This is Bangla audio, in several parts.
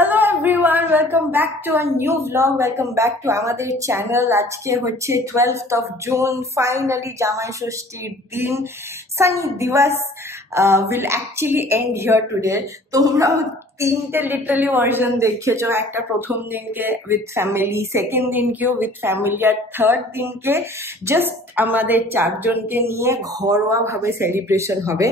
Hello everyone, welcome back to a new vlog. Welcome back to আমাদের চ্যানেল। আজকে হচ্ছে 12th of June, finally জামাই ষষ্ঠীর দিন। Sunny Divas will actually end here today. তোমরাও তিনটে লিটারালি ভার্সন দেখেছো, একটা প্রথম দিনকে উইথ ফ্যামিলি, সেকেন্ড দিনকেও উইথ ফ্যামিলি, আর থার্ড দিনকে জাস্ট আমাদের চারজনকে নিয়ে ঘরোয়া ভাবে সেলিব্রেশন হবে।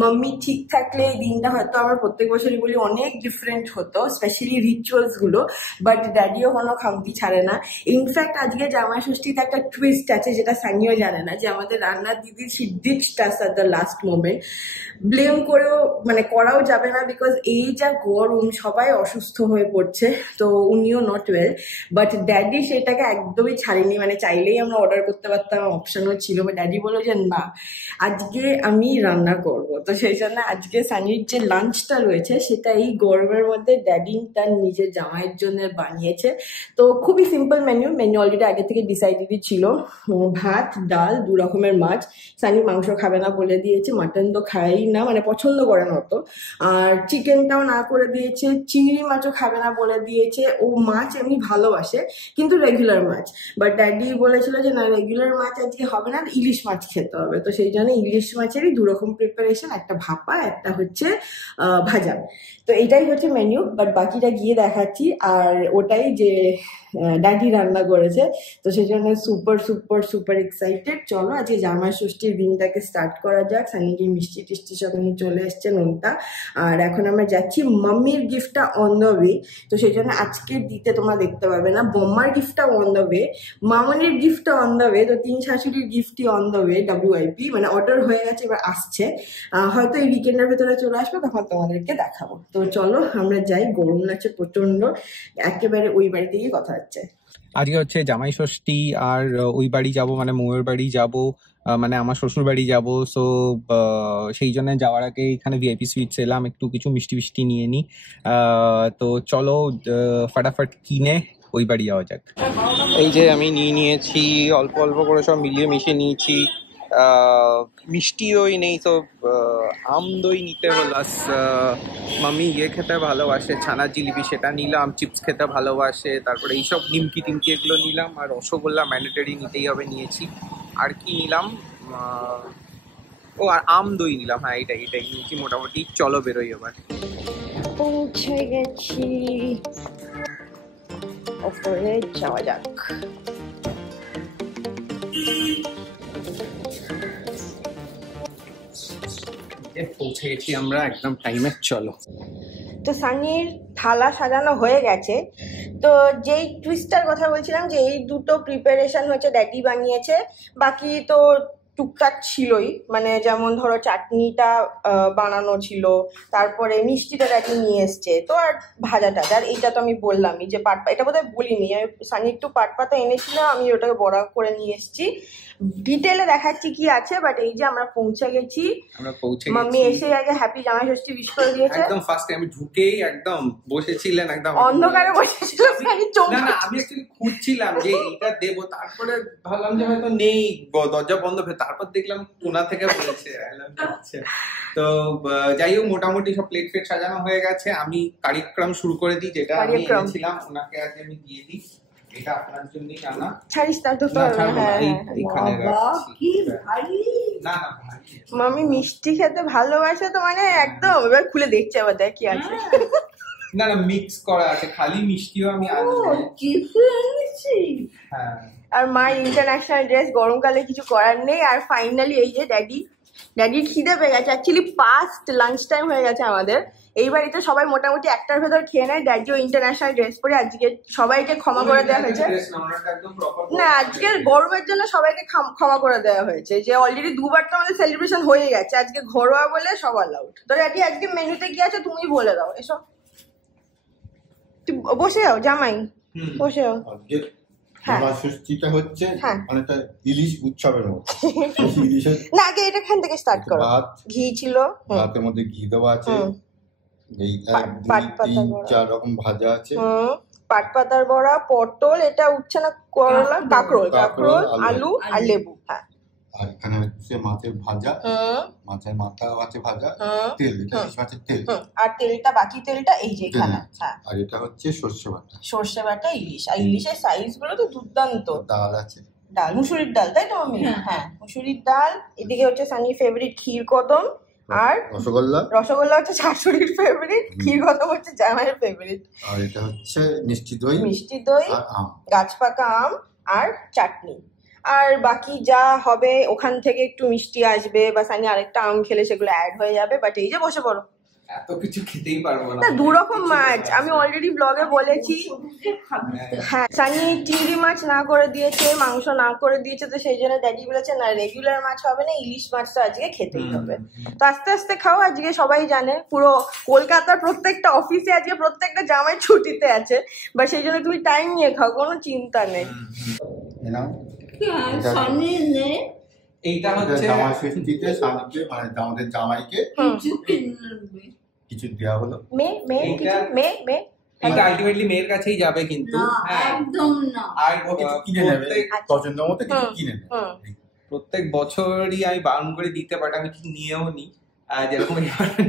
মাম্মি ঠিক থাকলে এই দিনটা হয়তো আমার প্রত্যেক বছরই বলি অনেক ডিফারেন্ট হতো, স্পেশালি রিচুয়ালস গুলো, বাট ড্যাডিও কোনো খামতি ছাড়ে না। ইনফ্যাক্ট আজকে জামাই ষষ্ঠীতে একটা টুইস্ট আছে যেটা সানিও জানে না, যে আমাদের রান্নার দিদি she ditched us at the last moment. Blame করেও মানে করাও যাবে না, বিকজ এই যা গরম সবাই অসুস্থ হয়ে পড়ছে, তো উনিও নট ওয়েল, বাট ড্যাডি সেটাকে একদমই ছাড়েনি। মানে চাইলেই আমরা অর্ডার করতে পারতাম, অপশনও ছিল, বাট ড্যাডি বললো যে না, আজকে আমি রান্না করব। তো সেই জন্য আজকে সানির যে লাঞ্চটা রয়েছে সেটা এই গরমের মধ্যে ড্যাডি তার নিজের জামাইয়ের জন্য বানিয়েছে। তো খুবই সিম্পল মেনু অলরেডি আগে থেকে ডিসাইডেডই ছিল। ভাত, ডাল, 2 রকমের মাছ। সানি মাংস খাবে না বলে দিয়েছে, মাটন তো খাই না, মানে পছন্দ করে না অত, আর চিকেনটাও না করে দিয়েছে, চিংড়ি মাছও খাবে না বলে দিয়েছে। ও মাছ এমনি ভালোবাসে কিন্তু রেগুলার মাছ, বাট ড্যাডি বলেছিল যে না, রেগুলার মাছ আজকে হবে না, ইলিশ মাছ খেতে হবে। তো সেই জন্য ইলিশ মাছেরই 2 রকম প্রিপারেশন, একটা ভাপা, একটা হচ্ছে ভাজা। তো এটাই হচ্ছে মেনু, বাট বাকিটা গিয়ে দেখাচ্ছি। আর ওটাই যে ড্যাডি রান্না করেছে, তো সেই জন্য সুপার সুপার সুপার এক্সাইটেড। চলো আজকে জামাই ষষ্ঠীর দিনটাকে স্টার্ট করা যাক। সানিকে মিষ্টি টিষ্টি সব নিয়ে চলে এসছে নোনতা, আর এখন আমরা যাচ্ছি মাম্মির গিফটটা অন দ্য ওয়ে। তো সেই জন্য আজকে দিতে তোমরা দেখতে পাবে না, বম্মার গিফটটা অন দ্য ওয়ে, মামনির গিফটটা অন দ্য ওয়ে, তো 3 শাশুড়ির গিফটই অন দ্য ওয়ে, WIP, মানে অর্ডার হয়ে গেছে, এবার আসছে। হয়তো এই উইকেন্ডের ভেতরে চলে আসবে, তখন তোমাদেরকে দেখাবো। তো চলো আমরা যাই, গরম লাগছে প্রচন্ড, একেবারে ওই বাড়িতে গিয়ে কথা হচ্ছে। আজকে হচ্ছে জামাই ষষ্ঠী, আর ওই বাড়ি যাব, মানে মৌয়ের বাড়ি যাব, মানে আমার শ্বশুর বাড়ি যাব। সো সেই জন্য যাওয়ার আগে এখানে ভিআইপি সুইটস এলাম, একটু কিছু মিষ্টি মিষ্টি নিয়ে নিই। তো চলো ফাটাফাট কিনে ওই বাড়ি যাওয়া যাক। এই যে আমি নিয়ে নিয়েছি, অল্প অল্প করে সব মিলিয়ে মিশিয়ে নিয়েছি। মিষ্টি দই নেই, তো আম দই নিতে হলো। মাম্মি ইয়ে খেতে ভালোবাসে, ছানার জিলিপি, সেটা নিলাম। চিপস খেতে ভালোবাসে, তারপরে এইসব নিমকি টিমকি এগুলো নিলাম, আর রসগোল্লা ম্যান্ডেটরি নিতেই হবে, নিয়েছি। আর কি নিলাম, ও আর আম দই নিলাম। হ্যাঁ, এটাই নিয়েছি মোটামুটি। চলো বেরোই এবার। পৌঁছে গেছি, ওপরে যাওয়া যাক। পৌঁছে গেছি আমরা একদম টাইমে। চলো। তো সানির থালা সাজানো হয়ে গেছে। তো যেই টুইস্টার কথা বলছিলাম, যে এই দুটো প্রিপারেশন হচ্ছে ড্যাডি বানিয়েছে, বাকি তো টুকটাক ছিলই, মানে যেমন ধরো চাটনিটা বানানো ছিল, তারপরে মিষ্টিটা ড্যাডি নিয়ে এসছে, তো আর ভাজা টাজা, আর এইটা তো আমি বললামই যে এটা বোধহয় বলিনি, আমি সানি একটু পাতা এনেছিল, আমি ওটাকে বড়া করে নিয়ে এসেছি। ডিটেলে দেখাচ্ছি কি আছে, বাট এই যে আমরা পৌঁছে গেছি। মাম্মি এসে আগে হ্যাপি জামাই ষষ্ঠী উইশ করে দিয়েছে। একদম ফার্স্টে আমি ঢুকেই একদম বসেছিলেন, একদম অন্ধকারে বসেছিল। না আমি অ্যাকচুয়ালি খুঁজছিলাম যে এটা দেবো, তারপরে ভাবলাম যে হয়তো নেই, দরজা বন্ধ, তারপর দেখলাম কোনা থেকে বলেছে। তো যাই হোক, মোটামুটি সব প্লেট ফেট সাজানো হয়ে গেছে। আমি কারিক্রম শুরু করে দিই, যেটা আমি এনেছিলাম ওনাকে আগে আমি দিয়ে দিই। এটা আপনার জন্যই আনা। ছাড়িস তা তো। মামি মিষ্টি খেতে ভালোবাসে তো, মানে একদম। এবার খুলে দেখছে, আবার দেখ কি আছে। না মিক্স করা আছে, খালি মিষ্টিও আমি হ্যাঁ। আর মা ইন্টারন্যাশনাল ড্রেস, গরমকালে কিছু করার নেই। আর ফাইনালি এই যে ড্যাডির খিদে পেয়ে গেছে, অ্যাকচুয়ালি পাস্ট লাঞ্চ টাইম হয়ে গেছে আমাদের। এই বাড়িতে সবাই মোটামুটি 1টার ভেতর খেয়ে নেয়। ড্যাডিও ইন্টারন্যাশনাল ড্রেস পরে, আজকে সবাইকে ক্ষমা করে দেওয়া হয়েছে। না, আজকে গরমের জন্য সবাইকে ক্ষমা করে দেওয়া হয়েছে, যে অলরেডি 2বার তো আমাদের সেলিব্রেশন হয়ে গেছে, আজকে ঘরোয়া বলে সব অ্যালাউড। তো ড্যাডি আজকে মেনুতে কি আছে তুমি বলে দাও। এসব বসে যাও জামাই, বসে যাও। জামাই ষষ্ঠীটা হচ্ছে অনেকটা ইলিশ উৎসবের মতো। না, আগে এটা এখান থেকে স্টার্ট করো। ভাত, ঘি ছিল, ভাতের মধ্যে ঘি দেওয়া আছে, এই 1-2-3-4 রকম ভাজা আছে, পাট পাতার বড়া, পটল, এটা উচ্ছে না করলা, কাঁকরোল, আলু আর লেবু। হ্যাঁ, আর এখানে হচ্ছে মাছের ভাজা, মাছের মাথা আছে ভাজা, তেল, এটা ইলিশ মাছের তেল, আর তেলটা বাকি তেলটা এই যে এখানে। হ্যাঁ, আর এটা হচ্ছে সর্ষে বাটা। সর্ষে বাটা ইলিশ। আর ইলিশের সাইজ গুলো তো দুর্দান্ত। ডাল আছে, ডাল মুসুরির ডাল, তাই তো আমি? হ্যাঁ, মুসুরির ডাল। এদিকে হচ্ছে সানির ফেভারিট ক্ষীর কদম, আর রসগোল্লা। রসগোল্লা হচ্ছে শাশুড়ির ফেভারিট, ক্ষীর কদম হচ্ছে জামাইয়ের ফেভারিট। আর এটা হচ্ছে মিষ্টি দই, মিষ্টি দই, আম, গাছ পাকা আম আর চাটনি। আর বাকি যা হবে ওখান থেকে একটু মিষ্টি আসবে বা সানি আরেকটা আম খেলে সেগুলো অ্যাড হয়ে যাবে। বাট এই যে বসে পড়ো, এত কিছু খেতেই পারবো না। দু রকম মাছ আমি অলরেডি ব্লগে বলেছি। হ্যাঁ, সানি চিংড়ি মাছ না করে দিয়েছে, মাংস না করে দিয়েছে, তো সেই জন্য ড্যাডি বলেছে না রেগুলার মাছ হবে না, ইলিশ মাছটা আজকে খেতেই হবে। তো আস্তে আস্তে খাও, আজকে সবাই জানে পুরো কলকাতার প্রত্যেকটা অফিসে আজকে প্রত্যেকটা জামাই ছুটিতে আছে, বা সেই জন্য তুমি টাইম নিয়ে খাও, কোনো চিন্তা নেই। এইটা হচ্ছে জামাই ষষ্ঠীতে সানিকে মানে আমাদের জামাইকে কিছু দেওয়া হলো। এটা আলটিমেটলি মেয়ের কাছেই যাবে, কিন্তু একদম না, আর ও কিছু কিনে নেবে পছন্দ মতো, কিছু কিনে নেবে। প্রত্যেক বছরই আমি বারণ করে দিতে, বাট আমি ঠিক নিয়েও নি, যেরকম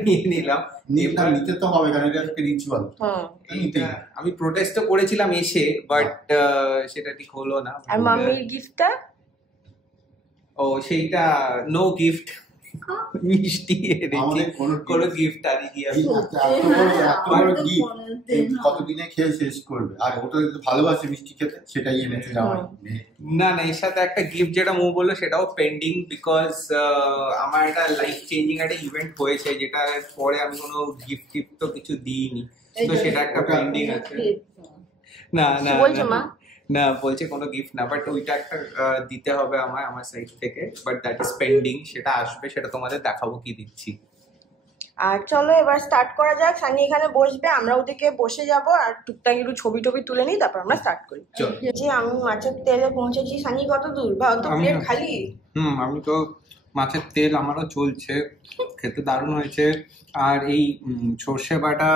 নিয়ে নিলাম। নিতে তো হবে, কারণ এটা একটা রিচুয়াল। আমি প্রোটেস্ট করেছিলাম এসে, বাট সেটা ঠিক হলো না। আর মাম্মির গিফটটা, ও সেইটা নো গিফট, মিষ্টি কোনো গিফট আর কতদিনে খেয়ে শেষ করবে, আর ওটা ভালোবাসে মিষ্টি খেতে, সেটাই এনেছে জামাই। না না, এর সাথে একটা গিফট যেটা মু বললো সেটাও পেন্ডিং, বিকজ আমার একটা লাইফ চেঞ্জিং একটা ইভেন্ট হয়েছে, যেটা পরে আমি কোনো গিফট তো কিছু দিইনি, তো সেটা একটা পেন্ডিং আছে। না না না, বলছে কোনো গিফট না, বাট ওইটা একটা দিতে হবে আমার সাইড থেকে, বাট দ্যাট ইজ পেন্ডিং, সেটা আসবে, সেটা তোমাদের দেখাবো কি দিচ্ছি। আর চলো এবার স্টার্ট করা যাক। সানি এখানে বসবে, আমরা ওদিকে বসে যাব, আর টুকটাক একটু ছবি টবি তুলে নিই, তারপর আমরা স্টার্ট করি। যে আমি মাছের তেলে পৌঁছেছি। সানি কত দূর? ভাব তো, প্লেট খালি। আমি তো মাছের তেল আমারও চলছে, খেতে দারুণ হয়েছে। আর এই সর্ষে বাটা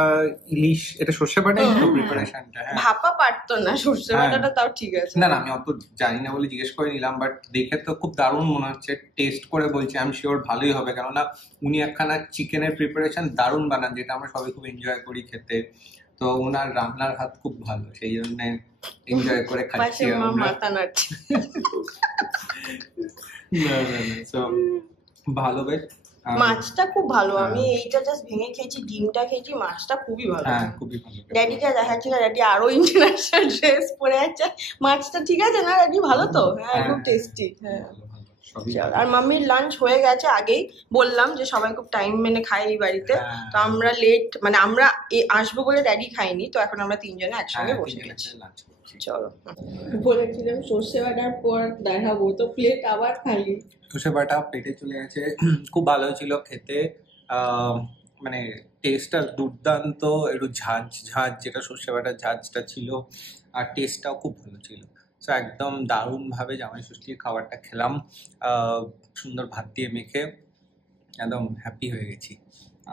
ইলিশ, এটা সর্ষে বাটাই তো প্রিপারেশনটা। হ্যাঁ, ভাপা পারতো না সর্ষে বাটাটা, তাও ঠিক আছে। না না, আমি অত জানি না বলে জিজ্ঞেস করে নিলাম, বাট দেখে তো খুব দারুণ মনে হচ্ছে। টেস্ট করে বলছি আমি শিওর ভালোই হবে, কেননা উনি একখানা চিকেনের প্রিপারেশন দারুণ বানান, যেটা আমরা সবাই খুব এনজয় করি খেতে। তো ওনার রান্নার হাত খুব ভালো, সেই জন্য এনজয় করে খাচ্ছি মাথা নাড়ছে। ভালো বেশ, মাছটা খুব ভালো। আমি এইটা জাস্ট ভেঙে খেয়েছি, ডিমটা খেয়েছি, মাছটা খুবই ভালো। হ্যাঁ, খুবই ভালো। ড্যাডিকে দেখাচ্ছি না, ড্যাডি আরো ইন্টারন্যাশনাল ড্রেস পরে আছে। মাছটা ঠিক আছে না ড্যাডি? ভালো তো? হ্যাঁ, খুব টেস্টি। হ্যাঁ, আর মাম্মির লাঞ্চ হয়ে গেছে আগেই, বললাম যে সবাই খুব টাইম মেনে খায় এই বাড়িতে। তো আমরা লেট, মানে আমরা আসবো বলে ড্যাডি খাইনি, তো এখন আমরা তিনজনে একসঙ্গে বসে গেছি। চলো, বলেছিলাম সর্ষে বাটার পর দেখাবো, তো প্লেট আবার খালি। সর্ষে বাটা পেটে চলে গেছে, খুব ভালো ছিল খেতে। মানে টেস্টটা দুর্দান্ত, একটু ঝাঁঝ ঝাঁঝ, যেটা সর্ষে বাটার ঝাঁঝটা ছিল, আর টেস্টটাও খুব ভালো ছিল। সো একদম দারুণভাবে জামাই ষষ্ঠীর খাবারটা খেলাম, সুন্দর ভাত দিয়ে মেখে একদম হ্যাপি হয়ে গেছি।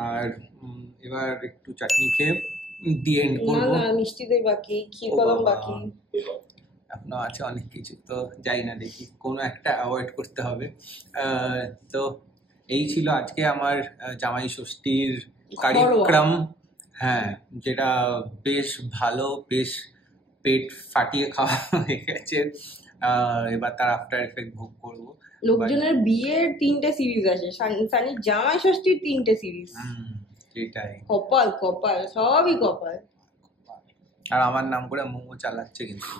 আর এবার একটু চাটনি খেয়ে দিয়ে এন্ড করবো। না, মিষ্টি দই বাকি, ক্ষীর কদম বাকি, এখনো আছে অনেক কিছু, তো যাই না, দেখি কোনো একটা অ্যাভয়েড করতে হবে। তো এই ছিল আজকে আমার জামাই ষষ্ঠীর কার্যক্রম। হ্যাঁ, যেটা বেশ ভালো, বেশ পেট ফাটিয়ে খাওয়া হয়ে গেছে। এবার তার আফটার এফেক্ট ভোগ করবো। লোকজনের বিয়ের 3টে সিরিজ আছে, সানির জামাই ষষ্ঠীর 3টে সিরিজ। সেটাই, কপাল কপাল, সবই কপাল। আর আমার নাম করে মোমো চালাচ্ছে, কিন্তু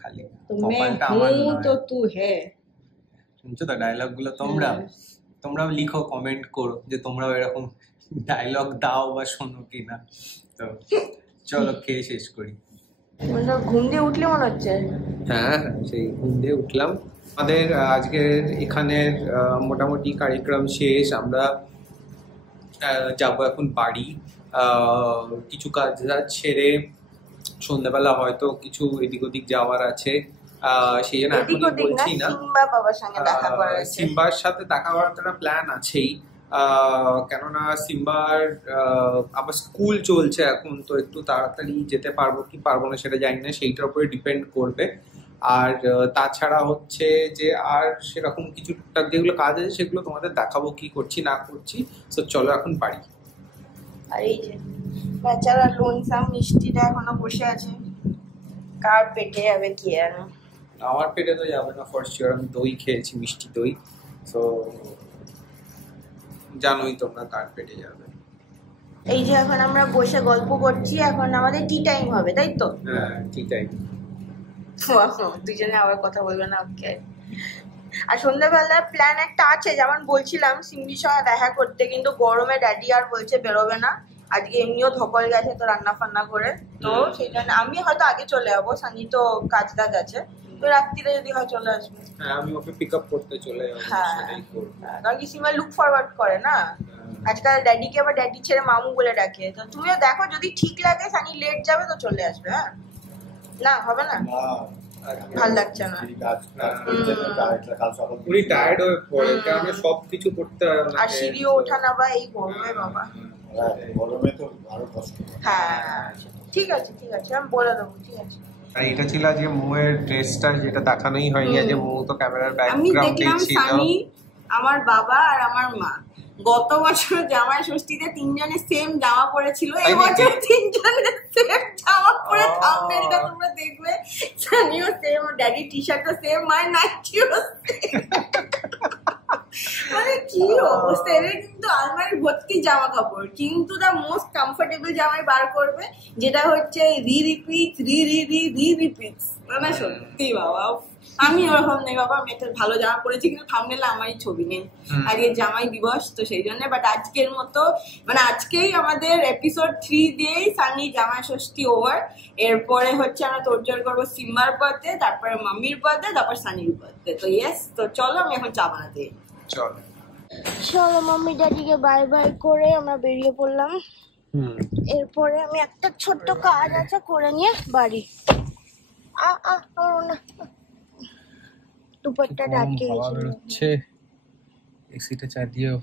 খালি কপালটা আমার নয়। তো তুই হ্যাঁ, শুনছো তো ডায়লগ গুলো? তোমরাও লিখো, কমেন্ট করো যে তোমরাও এরকম ডায়লগ দাও বা শোনো কিনা। তো চলো খেয়ে শেষ করি। ঘুম দিয়ে উঠলে মনে হচ্ছে। হ্যাঁ, সেই ঘুম দিয়ে উঠলাম। আমাদের আজকের এখানের মোটামুটি কার্যক্রম শেষ। আমরা যাবো এখন বাড়ি, কিছু কাজ ছেড়ে। সন্ধ্যাবেলা হয়তো কিছু এদিক ওদিক যাওয়ার আছে, সেই জন্য এখনই বলছি না। সিম্বার সাথে দেখা করার একটা প্ল্যান আছেই, কেননা সিম্বার আবার স্কুল চলছে এখন, তো একটু তাড়াতাড়ি যেতে পারবো কি পারবো না সেটা জানি না, সেইটার উপরে ডিপেন্ড করবে। আর তাছাড়া হচ্ছে যে আর সেরকম কিছু টুকটাক যেগুলো কাজ আছে সেগুলো তোমাদের দেখাবো কি করছি না করছি। তো চলো এখন বাড়ি। আর এই যে বেচারা লোনসাম মিষ্টিটা এখনো বসে আছে, কার পেটে যাবে কি জানে। আমার পেটে তো যাবে না ফর শিওর, আমি দই খেয়েছি, মিষ্টি দই, তো জানোই তোমরা কার পেটে যাবে। এই যে এখন আমরা বসে গল্প করছি, এখন আমাদের টি টাইম হবে, তাই তো? হ্যাঁ টি টাইম। দুজনে আবার কথা বলবে না, ওকে। আর সন্ধ্যাবেলার প্ল্যান একটা আছে, যেমন বলছিলাম সিম্বির সঙ্গে দেখা করতে, কিন্তু গরমে ড্যাডি আর বলছে বেরোবে না। আজকে এমনিও ধকল গেছে তো রান্না ফান্না করে, তো সেই জন্য আমি হয়তো আগে চলে যাবো, সানি তো কাজ টাজ আছে, তো রাত্রিরে যদি হয় চলে আসবে। হ্যাঁ আমি ওকে পিক আপ করতে চলে যাবো, সেটাই করব। কারণ কি সিমা লুক ফরওয়ার্ড করে না, আজকাল ড্যাডিকে আবার ড্যাডি ছেড়ে মামু বলে ডাকে। তো তুমিও দেখো যদি ঠিক লাগে, সানি লেট যাবে তো চলে আসবে। হ্যাঁ না হবে না, ভাল লাগছে না, উনি টায়ার্ড হয়ে পড়ে, কারণ সবকিছু করতে হয় আর সিঁড়িও ওঠা না বা এই গরমে বাবা। গরমে তো আরো কষ্ট। হ্যাঁ ঠিক আছে ঠিক আছে, আমি বলে দেবো, ঠিক আছে। আর এটা ছিল আজকে মৌয়ের ড্রেসটা, যেটা দেখানোই হয়নি আজকে। মৌ তো ক্যামেরার আমি ব্যাকগ্রাউন্ডে দেখলাম ছিল। সানি, আমার বাবা আর আমার মা গত বছর জামাই ষষ্ঠীতে তিনজনে সেম জামা পরেছিল, এই বছর তিনজনে সেম জামা পরে থাম্বনেলটা তোমরা দেখবে। সানিও সেম, ড্যাডি টি শার্টও সেম, মায়ের নাইটিও সেম। মানে কি অবস্থা এদের, কিন্তু আলমারি ভর্তি জামা কাপড়, কিন্তু দা মোস্ট কমফোর্টেবল জামাই বার করবে, যেটা হচ্ছে রিপিটস। মানে সত্যি বাবা, আমি ওরকম নেই বাবা, আমি একটা ভালো জামা পরেছি, কিন্তু থাম্বনেলে আমারই ছবি নেই। আজকে জামাই দিবস তো সেই জন্য, বাট আজকের মতো মানে আজকেই আমাদের এপিসোড 3 দিয়েই সানি জামাই ষষ্ঠী ওভার। এরপরে হচ্ছে আমরা তোড়জোড় করবো সিম্বার বার্থডে, তারপরে মাম্মির বার্থডে, তারপর সানির বার্থডে। তো ইয়েস, তো চলো আমি এখন চা বানাতে। চলো মাম্মি ড্যাডিকে বাই বাই করে আমরা বেরিয়ে পড়লাম। এরপরে আমি একটা ছোট্ট কাজ আছে করে নিয়ে বাড়ি। দুপুরটা আটকে গেছে, এসিটা চালিয়েও।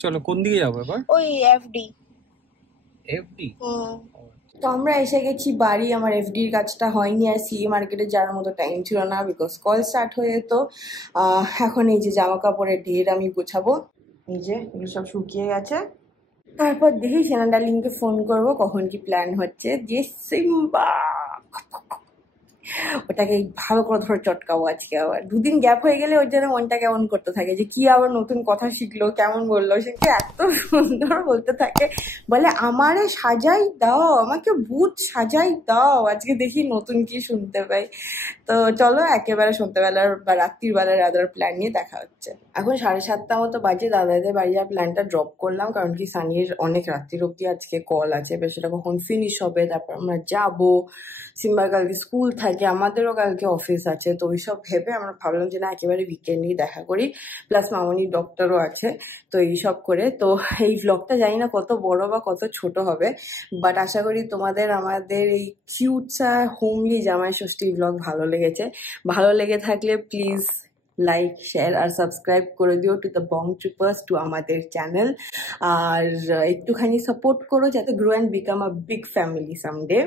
চলো কোন দিকে যাবো এবার? ওই এফডি। এফডি? তো আমরা এসে গেছি বাড়ি। আমার এফডির কাজটা হয়নি, আর সিএ মার্কেটে যাওয়ার মতো টাইম ছিল না, বিকজ কল স্টার্ট হয়ে যেত। এখন এই যে জামা কাপড়ের ঢের আমি গোছাবো, এই যে এগুলো সব শুকিয়ে গেছে। তারপর দেখি সেনা ডার্লিংকে ফোন করবো কখন কি প্ল্যান হচ্ছে, যে সিম্বা ওটাকে ভালো করে ধরে চটকাবো আজকে। আবার দুদিন গ্যাপ হয়ে গেলে ওর জন্য মনটা কেমন করতে থাকে, যে কি আবার নতুন কথা শিখলো, কেমন বললো, সে এত সুন্দর বলতে থাকে, বলে আমারে সাজাই দাও, আমাকে বুট সাজাই দাও। আজকে দেখি নতুন কি শুনতে পাই। তো চলো একেবারে সন্ধ্যেবেলার বা রাত্রির বেলার আদার প্ল্যান নিয়ে দেখা হচ্ছে। এখন 7:30 মতো বাজে, দাদাদের বাড়ি যাওয়ার প্ল্যানটা ড্রপ করলাম, কারণ কি সানির অনেক রাত্রির অব্দি আজকে কল আছে, বেশ সেটা কখন ফিনিশ হবে, তারপর আমরা যাবো। সিম্বার কালকে স্কুল থাকে, আমাদেরও কালকে অফিস আছে, তো ওইসব ভেবে আমরা ভাবলাম যে না একেবারে উইকেন্ডেই দেখা করি, প্লাস মামনির ডক্টরও আছে, তো এইসব করে। তো এই ভ্লগটা জানি না কত বড় বা কত ছোট হবে, বাট আশা করি তোমাদের আমাদের এই কিউটসা হোমলি জামাই ষষ্ঠী ভ্লগ ভালো লেগেছে। ভালো লেগে থাকলে প্লিজ লাইক শেয়ার আর সাবস্ক্রাইব করে দিও to the Bong Trippers, to আমাদের চ্যানেল। আর একটুখানি সাপোর্ট করো যাতে grow and become a big family someday.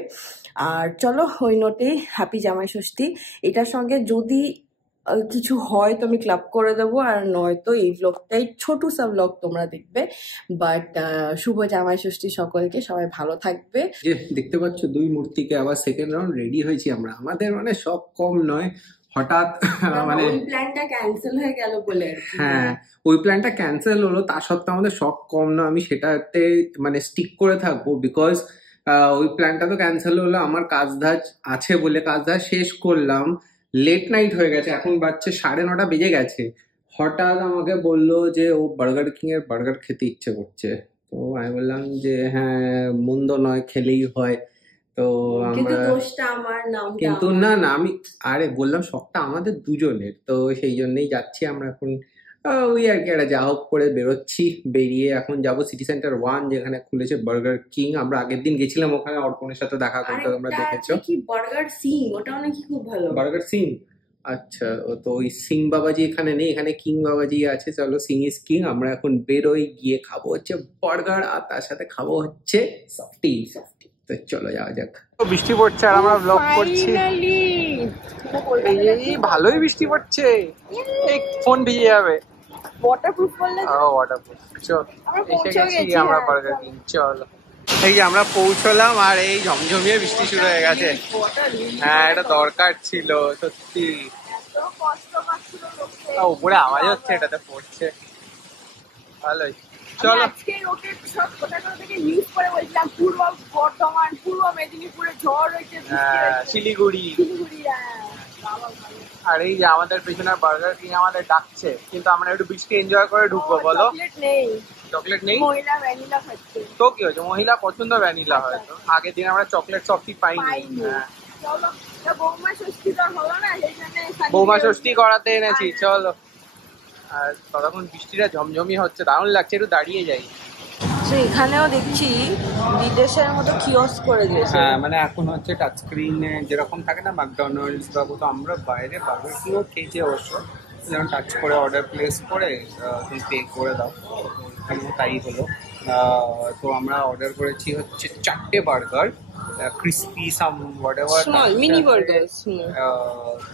আর চলো ওই নোটেই হ্যাপি জামাই ষষ্ঠী। এটার সঙ্গে যদি কিছু হয় তো আমি ক্লাব করে দেবো, আর নয়তো এই ব্লগটাই ছোট সা ব্লগ তোমরা দেখবে। বাট শুভ জামাই ষষ্ঠী সকলকে, সবাই ভালো থাকবে। যে দেখতে পাচ্ছ দুই মূর্তিকে আবার সেকেন্ড রাউন্ড রেডি হয়েছি আমরা, আমাদের মানে সব কম নয়, হঠাৎ মানে ওই প্ল্যানটা ক্যান্সেল হয়ে গেল বলে। হ্যাঁ ওই প্ল্যানটা ক্যান্সেল হলো, তা সত্ত্বেও আমাদের শখ কম না, আমি সেটাতে মানে স্টিক করে থাকবো, বিকজ ওই প্ল্যানটা তো ক্যান্সেল হলো, আমার কাজ ধাজ আছে বলে কাজ ধাজ শেষ করলাম, লেট নাইট হয়ে গেছে, এখন বাজছে 9:30 বেজে গেছে। হঠাৎ আমাকে বললো যে ও বার্গার কিং এর বার্গার খেতে ইচ্ছে করছে, তো আমি বললাম যে হ্যাঁ মন্দ নয়, খেলেই হয়। তো আমরা কিন্তু না না আমি আরে বললাম শখটা আমাদের দুজনের, তো সেই জন্যই যাচ্ছি আমরা এখন। ওই আর কি একটা যা হোক করে বেরোচ্ছি, বেরিয়ে এখন যাবো সিটি সেন্টার 1 যেখানে খুলেছে বার্গার কিং। আমরা আগের দিন গেছিলাম ওখানে, অর্পণের সাথে দেখা করতে, তোমরা দেখেছো। বার্গার সিং, ওটাও নাকি খুব ভালো। বার্গার সিং, আচ্ছা তো ওই সিং বাবাজি এখানে নেই, এখানে কিং বাবাজি আছে। চলো সিং ইজ কিং, আমরা এখন বেরোই, গিয়ে খাবো হচ্ছে বার্গার, আর তার সাথে খাবো হচ্ছে সফটি। তো চলো যাওয়া যাক। বৃষ্টি পড়ছে আর আমরা ব্লগ করছি। এই ভালোই বৃষ্টি পড়ছে, এই ফোন ভিজে যাবে। ওয়াটারপ্রুফ করলে ওয়াটারপ্রুফ। চল এসে গেছি আমরা বার্গার কিং। চলো এই যে আমরা পৌঁছলাম আর এই ঝমঝমিয়ে বৃষ্টি শুরু হয়ে গেছে। হ্যাঁ এটা দরকার ছিল সত্যি। উপরে আওয়াজ হচ্ছে, এটাতে পড়ছে ভালোই। চলো আজকে ওকে সব কোথাও থেকে নিউজ করে বলছিলাম পূর্ব বর্ধমান, পূর্ব মেদিনীপুরে ঝড় হয়েছে, শিলিগুড়ি। আর এই যে আমাদের পেছনে বার্গার কিং আমাদের ডাকছে, কিন্তু আমরা একটু বৃষ্টি এনজয় করে ঢুকবো। বলো চকলেট নেই, মহিলা ভ্যানিলা খাচ্ছে। তো কি হয়েছে, মহিলা পছন্দ ভ্যানিলা হয়তো। আগের দিন আমরা চকলেট সফটি পাইনি। বৌমা ষষ্ঠী করাতে এনেছি, চলো। আর তখন বৃষ্টিটা ঝমঝমি হচ্ছে, দারুণ লাগছে। একটু দাঁড়িয়ে যাই। এখানেও দেখছি বিদেশের মতো কিওস্ক করে দিয়েছে। হ্যাঁ মানে এখন হচ্ছে টাচ স্ক্রিনে যেরকম থাকে না ম্যাকডোনাল্ডস বা কোথাও, আমরা বাইরে বার্গার কিংও খেয়েছি অবশ্য, যেমন টাচ করে অর্ডার প্লেস করে তুমি পে করে দাও, এখানেও তাই হলো। তো আমরা অর্ডার করেছি হচ্ছে 4টে বার্গার, ক্রিস্পি সাম হোয়াটএভার, মিনি বার্গার,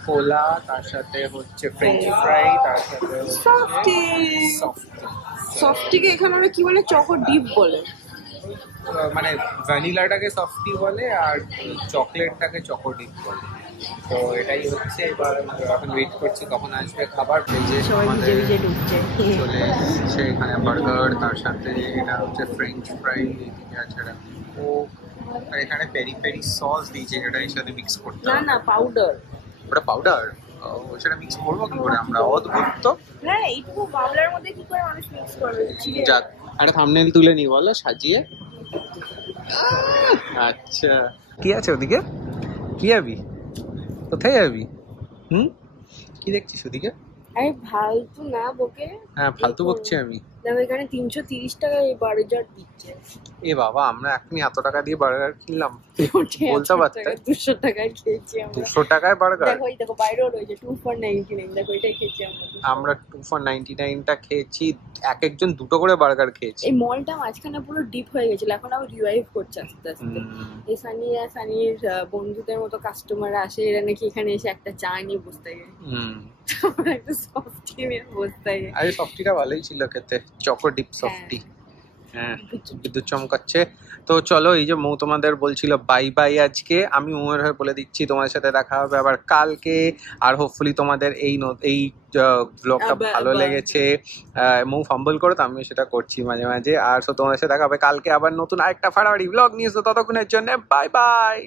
কোলা, তার সাথে হচ্ছে ফ্রেঞ্চ ফ্রাই, তার সাথে সফটি। সফটিকে এখানে আমরা কি বলে, চকো ডিপ বলে। মানে ভ্যানিলাটাকে সফটি বলে আর চকলেটটাকে চকো ডিপ বলে। তো এটাই হচ্ছে। এবার এখন ওয়েট করছি কখন আসবে খাবার। ভেজে আমাদের চলে এসেছে এখানে বার্গার, তার সাথে এটা হচ্ছে ফ্রেঞ্চ ফ্রাই, এদিকে আছে ও, আর এখানে পেরি পেরি সস দিয়েছে যেটা এর সাথে মিক্স করতে হবে। না পাউডার, ওটা পাউডার। সেটা মিক্স করবো কি করে আমরা, অদ্ভুত তো। না এইটুকু বাবলার মধ্যে কি করে মানুষ মিক্স করবে। যাক একটা থাম্বনেল তুলে নি বলো সাজিয়ে। আচ্ছা কি আছে ওদিকে, কি যাবি, কোথায় যাবি? কি দেখছিস ওদিকে? আরে ফালতু না বকে। হ্যাঁ ফালতু বকছি আমি। দেখো এখানে 330 টাকায় এই বার্গার দিচ্ছে। এ বাবা, আমরা এখনই এত টাকা দিয়ে বার্গার কিনলাম, বলতে পারতে। 200 টাকায় খেয়েছি আমরা। 200 টাকায় বার্গার? দেখো এই দেখো বাইরেও রয়েছে 2 for 99। দেখো এটাই খেয়েছি আমরা 2 for 99টা খেয়েছি, এক একজন দুটো করে বার্গার খেয়েছি। এই মলটা মাঝখানে পুরো ডিপ হয়ে গেছিল, এখন আবার রিভাইভ করছে আস্তে আস্তে। এই সানির বন্ধুদের মতো কাস্টমার আসে, এরা নাকি এখানে এসে একটা চা নিয়ে বসে থাকে। একটা সফটি নিয়ে বসে থাকে। আরে সফটিটা ভালোই ছিল খেতে, চকো ডিপ সফটি। হ্যাঁ বিদ্যুৎ চমকাচ্ছে। তো চলো, এই যে মৌ তোমাদের বলছিল বাই বাই আজকে, আমি মৌয়ের হয়ে বলে দিচ্ছি তোমাদের সাথে দেখা হবে আবার কালকে। আর হোপফুলি তোমাদের এই ব্লগটা ভালো লেগেছে। মৌ ফাম্বল করো তো, আমিও সেটা করছি মাঝে মাঝে। আর তোমাদের সাথে দেখা হবে কালকে আবার নতুন আরেকটা ফাড়াফাড়ি ব্লগ নিয়ে। ততক্ষণের জন্য বাই বাই।